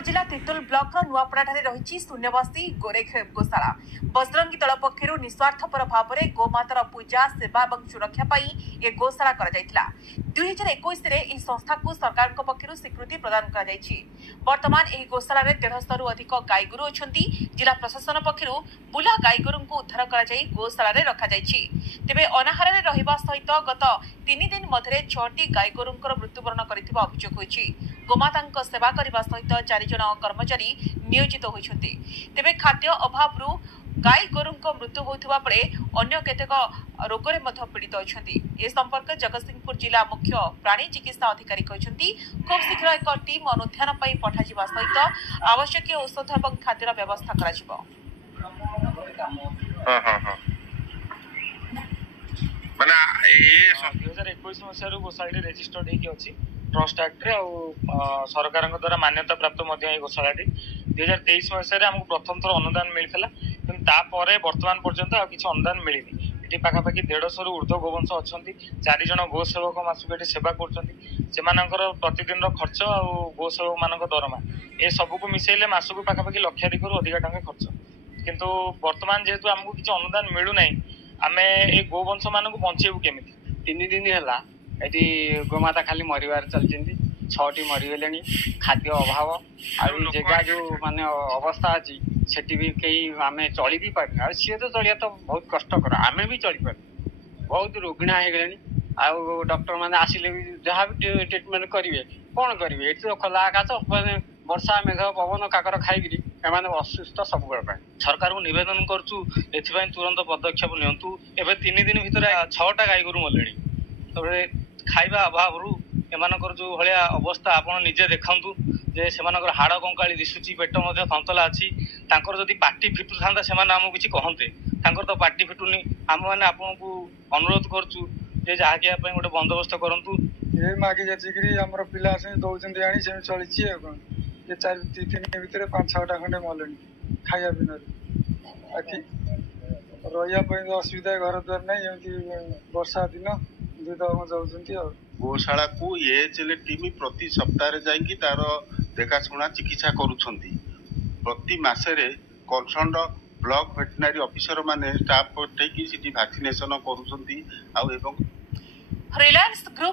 जिला तिर्तोल ब्लॉक नुआपड़ा रही शून्यबस्ती गोरेख गोशाला बजरंगी दल पक्षर निस्वार्थपर भाव में गोमातार पूजा सेवा और सुरक्षा ए गोशाला 2021 संस्था को सरकार पक्षर स्वीकृति प्रदान कर बर्तमान यह गोशाला 150 रु अधिक गाईगोरु अच्छा जिला प्रशासन पक्षर बुला गाईगोरु उद्धार कर गोशाला रखा तेरे अनाहार रहा सहित गत 3 दिन मध्य 6टी गाईगोरु मृत्युवरण कर अभियोग होती गोमाता सेवा करने सहित 4 जन कर्मचारी नियोजित होती तेरे खाद्य अभाव गाई गोरु मृत्यु होता बेले अन्य केतेक रोगरे पीड़ित अच्छा ए संपर्क जगतसिंहपुर जिला मुख्य प्राणी चिकित्सा अधिकारी कहते खूब शीघ्र एक टीम अनुधान पठा सहित आवश्यक औषध और खाद्यर व्यवस्था कर माने 2021 मसीह गोशाला रेजिस्टर्ड होगी ट्रस्ट एक्ट रे सरकार द्वारा मान्यता प्राप्त गोशाला 2023 मसीह आमको प्रथम थर अनुदान मिलता कि बर्तमान पर्यंत किसी अनुदान मिलनी ये पाखापाखि 150 रु ऊर्ध्व गोवंश अच्छा 4 जन गोसेवक मासक ये सेवा कर प्रतिदिन खर्च आ गोसेवक मान दरमा ये सबको मिसेले मासक पाखापाखि लक्षाधिक अधिक टଙ୍କା खर्च किंतु बर्तमान जेहेतु आमको किसी अनुदान मिलूना आम ये गोवंश मान बचेबू केमी 3 दिन है ये गोमाता खाली मरबार चलती 6टी मरीगले खाद्य अभाव आगा जो माने अवस्था अच्छी सेठी भी कई आम चली भी पार सी तो चलिया तो बहुत कष्टकर आम भी चली पार बहुत रोगिणा हो गले डॉक्टर मैंने आसिले भी जहाँ भी ट्रिटमेंट करेंगे कौन करेंगे ये तो खोला आकाश मैंने वर्षा मेघ पवन काकर खाई असुस्थ सब सरकार को निवेदन करुँ तुरंत पदक्षेप नियंतु एवं 3 दिन भितर 6टा गाई गोरु मले खाଇବା अभाव एमानकर जो भाया अवस्था आप निजे देखु जे से हाड़ कंकाली दिशुची पेट थंतला अच्छी जदि पार्टी फिटू था से आमको किसी कहते तो पार्टी फिटुनी आम मैंने आपको अनुरोध करुँ जहाँकि गोटे बंदोबस्त करूँ ये मागी जाचिकी आम पिला दौरान आनी से चली ये 4-3 दिन भितर 5-6टा खंडे मले खाया पिना रही असुविधा घर द्वार ना वर्षा दिन दुध जाऊँ गोशाला को ये टीम प्रति सप्ताह जाइए तार देखाशुना चिकित्सा करुँच प्रति मसरे कंसर्न ब्लॉक वेटनरी ऑफिसर माने स्टाफ पठेकी वैक्सीनेशन करुँच। रिलायंस ग्रुप